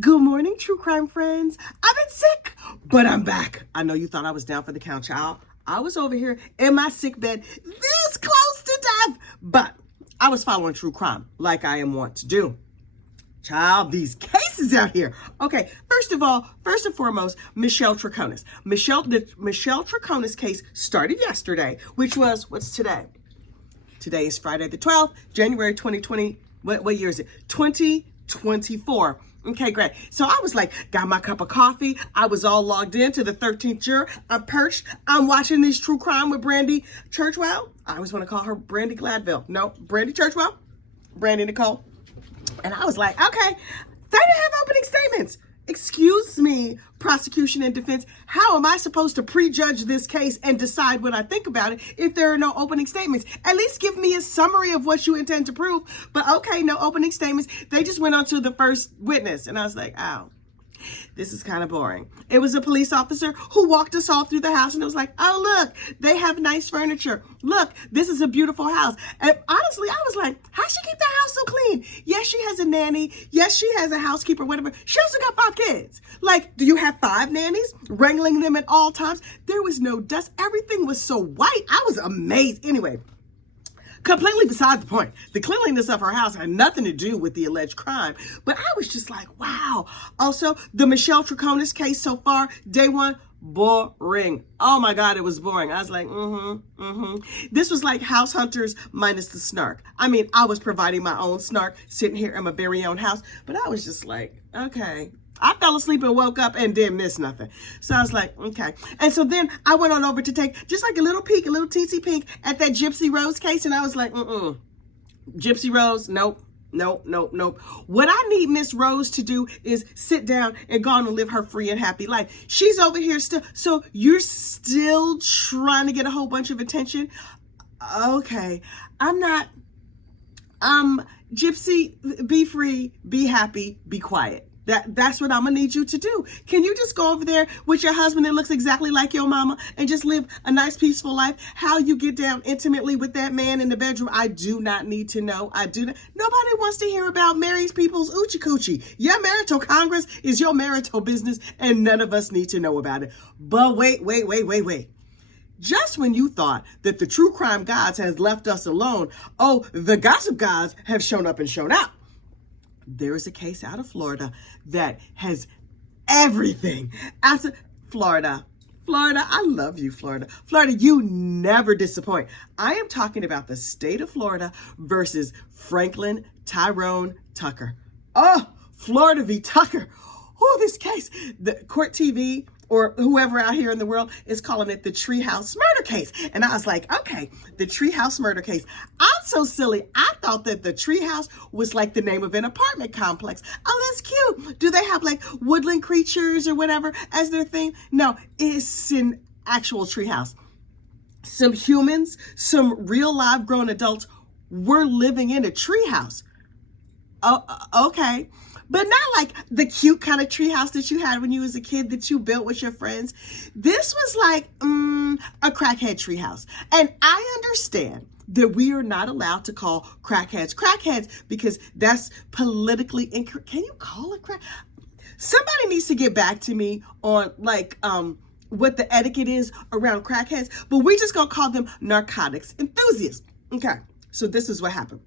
Good morning, true crime friends. I've been sick, but I'm back. I know you thought I was down for the count, child. I was over here in my sick bed, this close to death, but I was following true crime like I am wont to do. Child, these cases out here. Okay, first and foremost, Michelle Triconis. The Michelle Triconis case started yesterday, which was, what's today? Today is Friday the 12th, January 2020. What year is it? 2024. Okay, great. So I was like, got my cup of coffee. I was all logged into the 13th juror. I'm perched. I'm watching this true crime with Brandy Churchwell. I always want to call her Brandy Gladville. No, Brandy Churchwell. Brandy Nicole. And I was like, okay, they didn't have opening statements. Excuse me, prosecution and defense. How am I supposed to prejudge this case and decide what I think about it if there are no opening statements? At least give me a summary of what you intend to prove. But okay, no opening statements. They just went on to the first witness. And I was like, ow. This is kind of boring. It was a police officer who walked us all through the house and it was like, oh, look, they have nice furniture. Look, this is a beautiful house. And honestly, I was like, how'd she keep the house so clean? Yes, she has a nanny. Yes, she has a housekeeper, whatever. She also got 5 kids. Like, do you have 5 nannies wrangling them at all times? There was no dust. Everything was so white. I was amazed. Anyway, completely beside the point. The cleanliness of her house had nothing to do with the alleged crime. But I was just like, wow. Also, the Michelle Triconis case so far, day one, boring. Oh my God, it was boring. I was like, This was like House Hunters minus the snark. I mean, I was providing my own snark sitting here in my very own house. But I was just like, okay. I fell asleep and woke up and didn't miss nothing. So I was like, okay. And so then I went on over to take just like a little peek, a little teensy peek at that Gypsy Rose case. And I was like, Gypsy Rose, nope. What I need Miss Rose to do is sit down and go on and live her free and happy life. She's over here still. So you're still trying to get a whole bunch of attention? Okay. I'm not. Gypsy, be free, be happy, be quiet. That's what I'm gonna need you to do. Can you just go over there with your husband that looks exactly like your mama and just live a nice, peaceful life? How you get down intimately with that man in the bedroom, I do not need to know. I do not. Nobody wants to hear about married people's oochie coochie. Your marital congress is your marital business, and none of us need to know about it. But wait. Just when you thought that the true crime gods has left us alone, oh, the gossip gods have shown up and shown out. There is a case out of Florida that has everything. After Florida, I love you, Florida. Florida, you never disappoint. I am talking about the state of Florida versus Franklin Tyrone Tucker. Oh, Florida v. Tucker. Oh, this case, the court TV or whoever out here in the world is calling it the Treehouse murder case. And I was like, okay, the Treehouse murder case. I'm so silly. I thought that the Treehouse was like the name of an apartment complex. Oh, that's cute. Do they have like woodland creatures or whatever as their thing? No, it's an actual treehouse. Some humans, some real live grown adults were living in a treehouse. Oh, okay. But not like the cute kind of treehouse that you had when you was a kid that you built with your friends. This was like a crackhead treehouse. And I understand that we are not allowed to call crackheads because that's politically incorrect. Can you call it crack? Somebody needs to get back to me on like what the etiquette is around crackheads. But we just gonna call them narcotics enthusiasts. Okay, so this is what happened.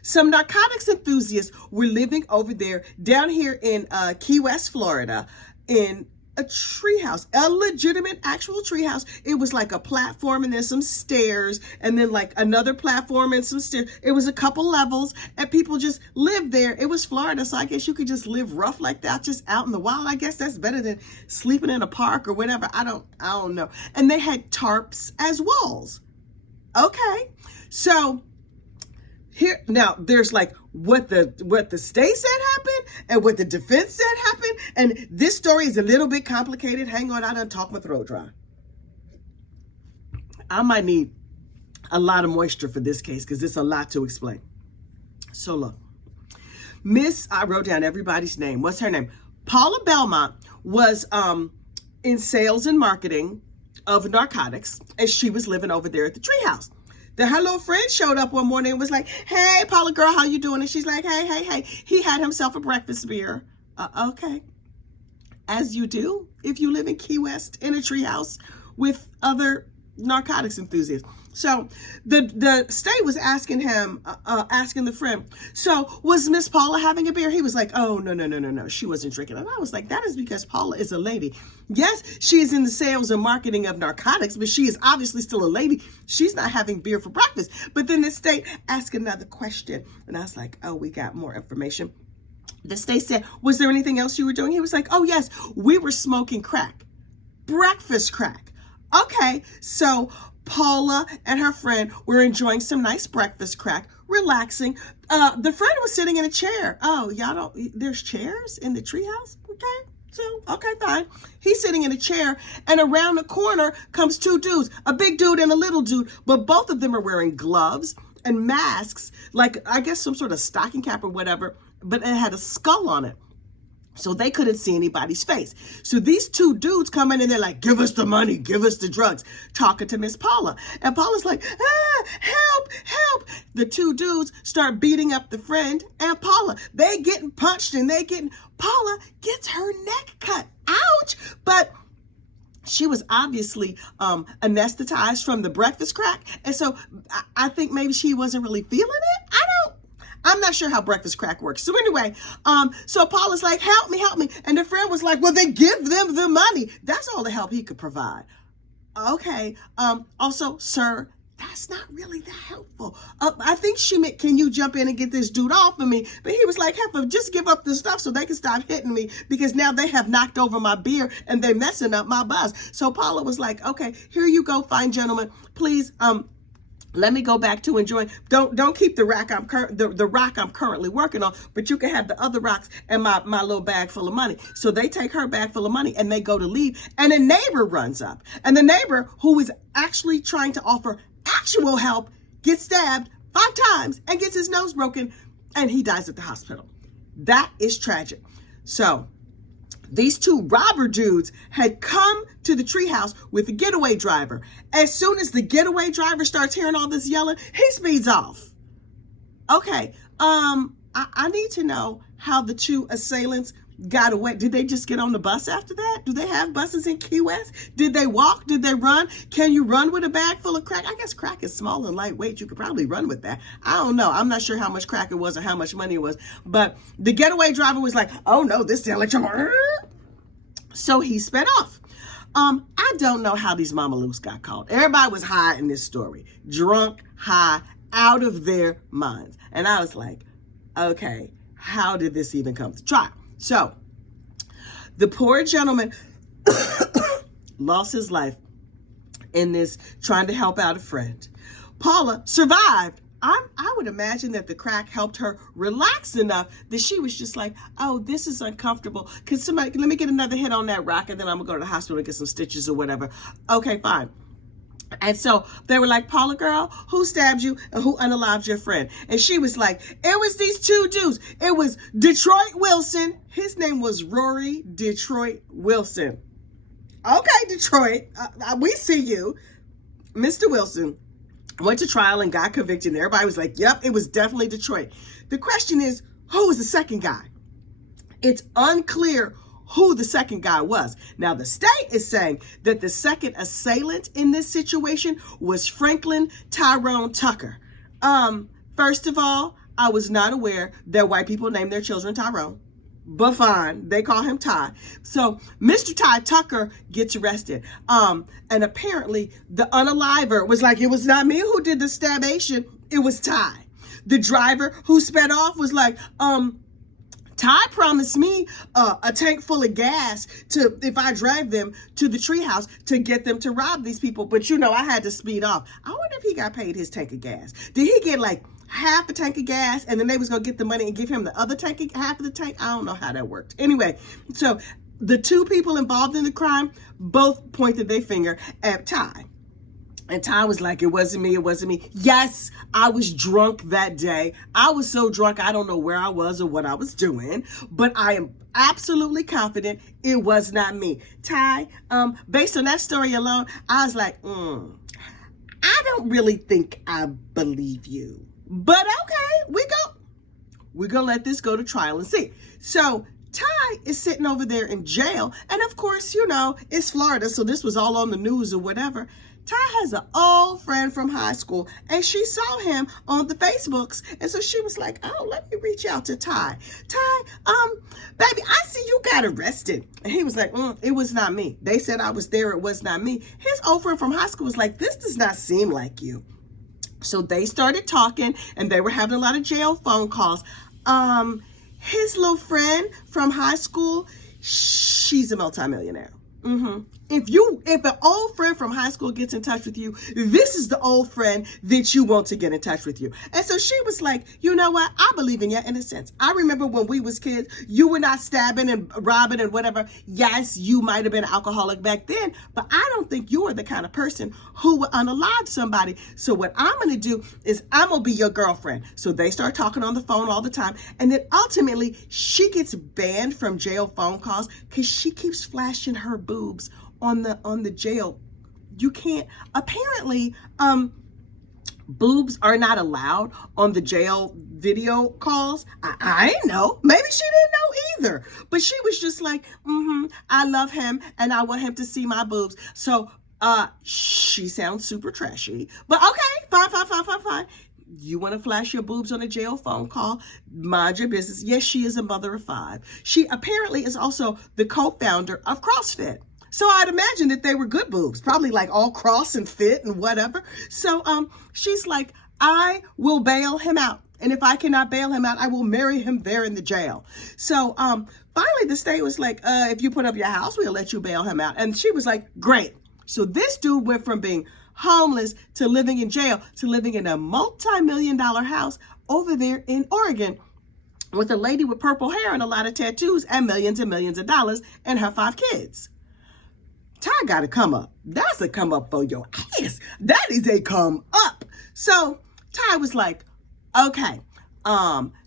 Some narcotics enthusiasts were living over there down here in Key West, Florida, in a treehouse, a legitimate actual treehouse. It was like a platform and then some stairs and then like another platform and some stairs. It was a couple levels and people just lived there. It was Florida, so I guess you could just live rough like that, just out in the wild. I guess that's better than sleeping in a park or whatever. I don't know. And they had tarps as walls. Okay, so here now there's like what the state said happened and what the defense said happened, and this story is a little bit complicated. Hang on, I done talk my throat dry. I might need a lot of moisture for this case because it's a lot to explain. So look, I wrote down everybody's name. What's her name? Paula Belmont was in sales and marketing of narcotics, and she was living over there at the treehouse. Then her little friend showed up one morning and was like, hey, Paula girl, how you doing? And she's like, hey. He had himself a breakfast beer. Okay. As you do if you live in Key West in a treehouse with other narcotics enthusiasts. So the state was asking him, asking the friend, so was Miss Paula having a beer? He was like, oh, no. She wasn't drinking. And I was like, that is because Paula is a lady. Yes, she is in the sales and marketing of narcotics, but she is obviously still a lady. She's not having beer for breakfast. But then the state asked another question. And I was like, oh, we got more information. The state said, was there anything else you were doing? He was like, oh, yes, we were smoking crack. Breakfast crack. Okay, so Paula and her friend were enjoying some nice breakfast crack, relaxing. The friend was sitting in a chair. Oh, y'all don't, there's chairs in the treehouse? Okay, so, okay, fine. He's sitting in a chair, and around the corner comes two dudes, a big dude and a little dude, but both of them are wearing gloves and masks, like, I guess some sort of stocking cap or whatever, but it had a skull on it. So they couldn't see anybody's face. So these two dudes come in and they're like, give us the money, give us the drugs, talking to Miss Paula. And Paula's like, help, help. The two dudes start beating up the friend and Paula. They getting punched and Paula gets her neck cut. Ouch. But she was obviously anesthetized from the breakfast crack. And so I think maybe she wasn't really feeling it. I'm not sure how breakfast crack works. So anyway, so Paula's like, help me. And the friend was like, well, then give them the money. That's all the help he could provide. Okay. Also, sir, that's not really that helpful. I think she meant, can you jump in and get this dude off of me? But he was like, Heifer, just give up the stuff so they can stop hitting me, because now they have knocked over my beer and they're messing up my buzz. So Paula was like, okay, here you go, fine gentlemen. Please, let me go back to enjoying. Don't keep the rack the rock I'm currently working on, but you can have the other rocks and my little bag full of money. So they take her bag full of money and they go to leave. And a neighbor runs up, and the neighbor, who is actually trying to offer actual help, gets stabbed 5 times and gets his nose broken, and he dies at the hospital. That is tragic. So these two robber dudes had come to the treehouse with a getaway driver. As soon as the getaway driver starts hearing all this yelling, he speeds off. Okay, I need to know how the two assailants got away. Did they just get on the bus after that? Do they have buses in Key West? Did they walk? Did they run? Can you run with a bag full of crack? I guess crack is small and lightweight. You could probably run with that. I don't know. I'm not sure how much crack it was or how much money it was. But the getaway driver was like, oh no, this sounds like trouble. So he sped off. I don't know how these Mamalukes got caught. Everybody was high in this story. Drunk, high, out of their minds. And I was like, okay, how did this even come to trial? So the poor gentleman lost his life in this trying to help out a friend. Paula survived. I would imagine that the crack helped her relax enough that she was just like, oh, this is uncomfortable. Could somebody, let me get another hit on that rock, and then I'm gonna go to the hospital and get some stitches or whatever. Okay, fine. And so they were like, Paula girl, who stabbed you and who unalived your friend? And she was like, it was these two dudes. It was Detroit Wilson. His name was Rory Detroit Wilson. Okay, Detroit, we see you. Mr. Wilson went to trial and got convicted. And everybody was like, yep, it was definitely Detroit. The question is, who was the second guy? It's unclear who the second guy was. Now, the state is saying that the second assailant in this situation was Franklin Tyrone Tucker. First of all, I was not aware that white people name their children Tyrone. But fine, they call him Ty. So Mr. Ty Tucker gets arrested. And apparently the unaliver was like, it was not me who did the stabation, it was Ty. The driver who sped off was like, Ty promised me a tank full of gas if I drive them to the treehouse to get them to rob these people. But you know, I had to speed off. I wonder if he got paid his tank of gas. Did he get like half a tank of gas and then they was gonna get the money and give him the other tank, half of the tank? I don't know how that worked. Anyway, so the two people involved in the crime both pointed their finger at Ty. And Ty was like, it wasn't me, it wasn't me. Yes, I was drunk that day. I was so drunk, I don't know where I was or what I was doing, but I am absolutely confident it was not me. Ty, based on that story alone, I was like, I don't really think I believe you. But okay, we're gonna let this go to trial and see. So Ty is sitting over there in jail. And of course, it's Florida, so this was all on the news or whatever. Ty has an old friend from high school, and she saw him on the Facebooks. And so she was like, oh, let me reach out to Ty. Ty, baby, I see you got arrested. And he was like, it was not me. They said I was there. It was not me. His old friend from high school was like, this does not seem like you. So they started talking, and they were having a lot of jail phone calls. His little friend from high school, she's a multimillionaire. If an old friend from high school gets in touch with you, this is the old friend that you want to get in touch with you. And so she was like, you know what? I believe in your innocence. I remember when we was kids, you were not stabbing and robbing and whatever. Yes, you might have been an alcoholic back then, but I don't think you are the kind of person who would unalive somebody. So what I'm going to do is I'm going to be your girlfriend. So they start talking on the phone all the time. And then ultimately she gets banned from jail phone calls because she keeps flashing her boobs on the jail. You can't, apparently, boobs are not allowed on the jail video calls. I didn't know. Maybe she didn't know either. But she was just like, I love him and I want him to see my boobs. So she sounds super trashy. But okay, fine. You want to flash your boobs on a jail phone call? Mind your business. Yes, she is a mother of 5. She apparently is also the co-founder of CrossFit. So I'd imagine that they were good boobs, probably like all cross and fit and whatever. So she's like, I will bail him out. And if I cannot bail him out, I will marry him there in the jail. So finally the state was like, if you put up your house, we'll let you bail him out. And she was like, great. So this dude went from being homeless to living in jail to living in a multi-million-dollar house over there in Oregon with a lady with purple hair and a lot of tattoos and millions of dollars and her 5 kids. Ty got to come up. That's a come up for your ass. That is a come up. So Ty was like, okay,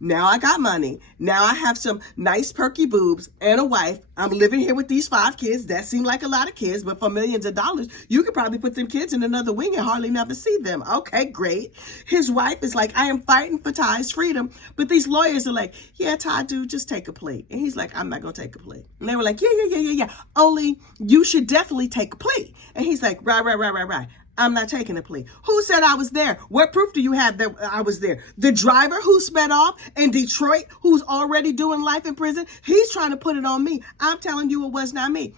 now I got money. Now I have some nice perky boobs and a wife. I'm living here with these 5 kids. That seemed like a lot of kids, but for millions of dollars, you could probably put them kids in another wing and hardly never see them. Okay, great. His wife is like, I am fighting for Ty's freedom. But these lawyers are like, yeah, Ty, dude, just take a plea. And he's like, I'm not going to take a plea. And they were like, yeah. Only you should definitely take a plea. And he's like, right. I'm not taking a plea. Who said I was there? What proof do you have that I was there? The driver who sped off in Detroit, who's already doing life in prison, he's trying to put it on me. I'm telling you it was not me.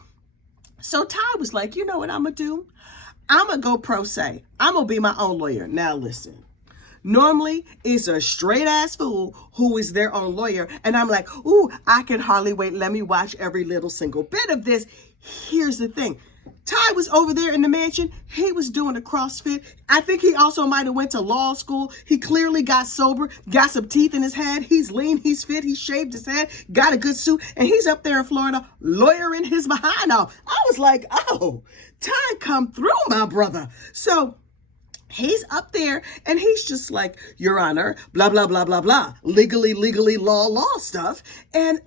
So Ty was like, you know what I'm going to do? I'm going to go pro se. I'm going to be my own lawyer. Now listen. Normally, it's a straight ass fool who is their own lawyer. And I'm like, ooh, I can hardly wait. Let me watch every little single bit of this. Here's the thing. Ty was over there in the mansion. He was doing a CrossFit. I think he also might have went to law school. He clearly got sober, got some teeth in his head. He's lean, he's fit, he shaved his head, got a good suit, and he's up there in Florida lawyering his behind off. I was like, oh, Ty come through, my brother. So he's up there and he's just like, Your Honor, blah, blah, blah, blah, blah. Legally, law stuff. And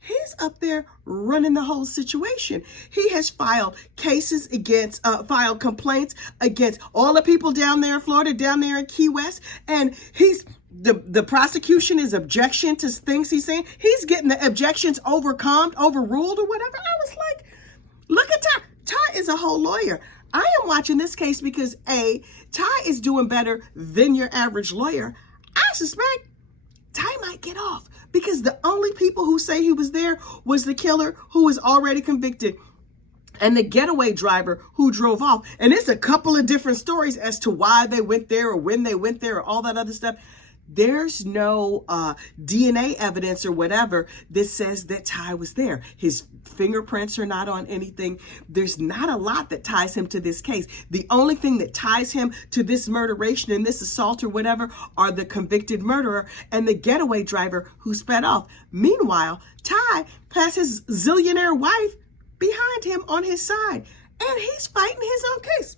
he's up there running the whole situation. He has filed cases against, filed complaints against all the people down there in Florida, down there in Key West. And the prosecution is objection to things he's saying. He's getting the objections overruled or whatever. I was like, look at Ty. Ty is a whole lawyer. I am watching this case because A, Ty is doing better than your average lawyer. I suspect Ty might get off because the only people who say he was there was the killer who was already convicted and the getaway driver who drove off. And it's a couple of different stories as to why they went there or when they went there or all that other stuff. There's no DNA evidence or whatever that says that Ty was there. His fingerprints are not on anything. There's not a lot that ties him to this case. The only thing that ties him to this murderation and this assault or whatever are the convicted murderer and the getaway driver who sped off. Meanwhile, Ty has his zillionaire wife behind him on his side, and he's fighting his own case.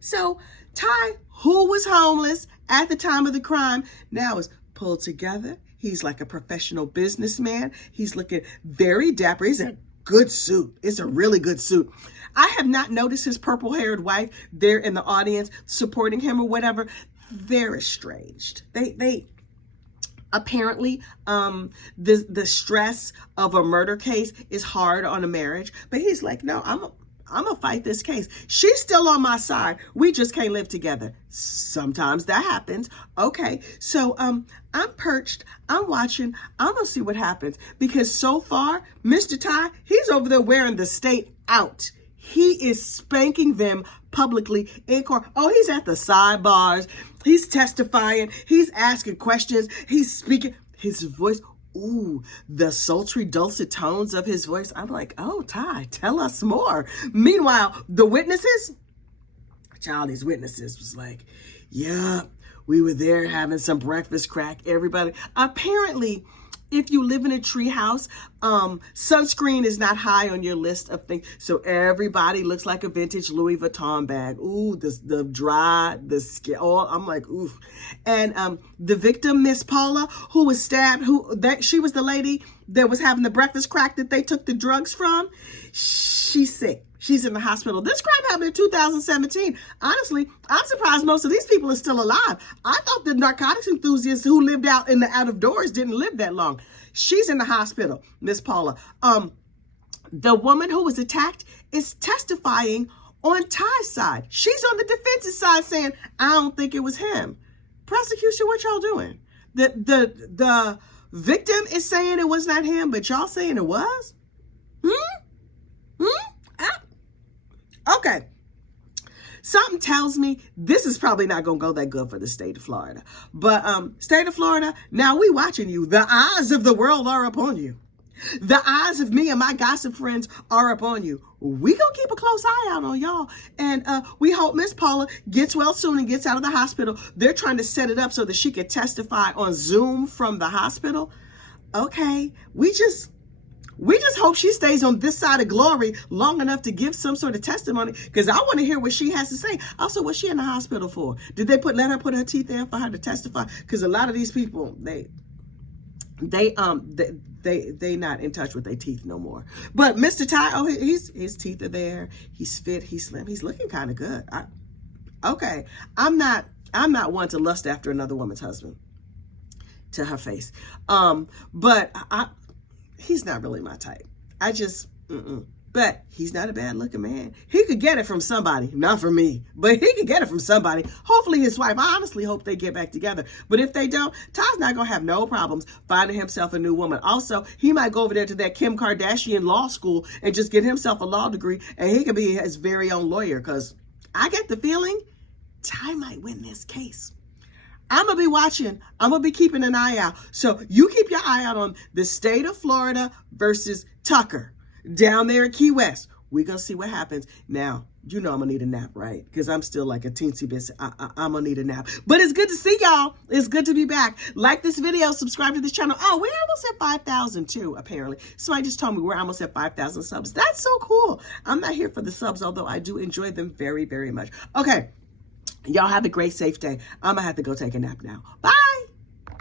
So Ty, who was homeless at the time of the crime, now is pulled together. He's like a professional businessman. He's looking very dapper. He's in a good suit. It's a really good suit. I have not noticed his purple-haired wife there in the audience supporting him or whatever. They're estranged. Apparently, the stress of a murder case is hard on a marriage, but he's like, no, I'm gonna fight this case. She's still on my side. We just can't live together. Sometimes that happens. Okay, so I'm perched. I'm watching. I'm gonna see what happens, because so far, Mr. Ty, he's over there wearing the state out. He is spanking them publicly in court. Oh, he's at the sidebars. He's testifying. He's asking questions. He's speaking. His voice, ooh, the sultry, dulcet tones of his voice. I'm like, oh, Ty, tell us more. Meanwhile, the witnesses, these witnesses was like, yeah, we were there having some breakfast crack. Everybody, apparently, if you live in a tree house, sunscreen is not high on your list of things. So everybody looks like a vintage Louis Vuitton bag. Ooh, the dry, the skin. Oh, I'm like, ooh. And the victim, Miss Paula, who was stabbed, she was the lady that was having the breakfast crack that they took the drugs from. She's sick. She's in the hospital. This crime happened in 2017. Honestly, I'm surprised most of these people are still alive. I thought the narcotics enthusiasts who lived out of doors didn't live that long. She's in the hospital, Miss Paula. The woman who was attacked is testifying on Ty's side. She's on the defense's side saying, I don't think it was him. Prosecution, what y'all doing? The victim is saying it was not him, but y'all saying it was? Okay. Something tells me this is probably not going to go that good for the state of Florida. But state of Florida, now we watching you. The eyes of the world are upon you. The eyes of me and my gossip friends are upon you. We gonna keep a close eye out on y'all. And we hope Miss Paula gets well soon and gets out of the hospital. They're trying to set it up so that she could testify on Zoom from the hospital. Okay, we just hope she stays on this side of glory long enough to give some sort of testimony, because I want to hear what she has to say. Also, what's she in the hospital for? Did they let her put her teeth in for her to testify? Because a lot of these people, they not in touch with their teeth no more. But Mr. Ty, oh, his teeth are there. He's fit. He's slim. He's looking kind of good. Okay, I'm not one to lust after another woman's husband to her face. But he's not really my type. But he's not a bad looking man. He could get it from somebody, not from me, but he could get it from somebody. Hopefully his wife. I honestly hope they get back together. But if they don't, Ty's not going to have no problems finding himself a new woman. Also, he might go over there to that Kim Kardashian law school and just get himself a law degree, and he could be his very own lawyer, because I get the feeling Ty might win this case. I'm going to be watching. I'm going to be keeping an eye out. So you keep your eye out on the state of Florida versus Tucker down there at Key West. We're going to see what happens. Now, you know I'm going to need a nap, right? Because I'm still like a teensy bit. I'm going to need a nap. But it's good to see y'all. It's good to be back. Like this video. Subscribe to this channel. Oh, we're almost at 5,000 too, apparently. Somebody just told me we're almost at 5,000 subs. That's so cool. I'm not here for the subs, although I do enjoy them very, very much. Okay. Y'all have a great, safe day. I'm going to have to go take a nap now. Bye.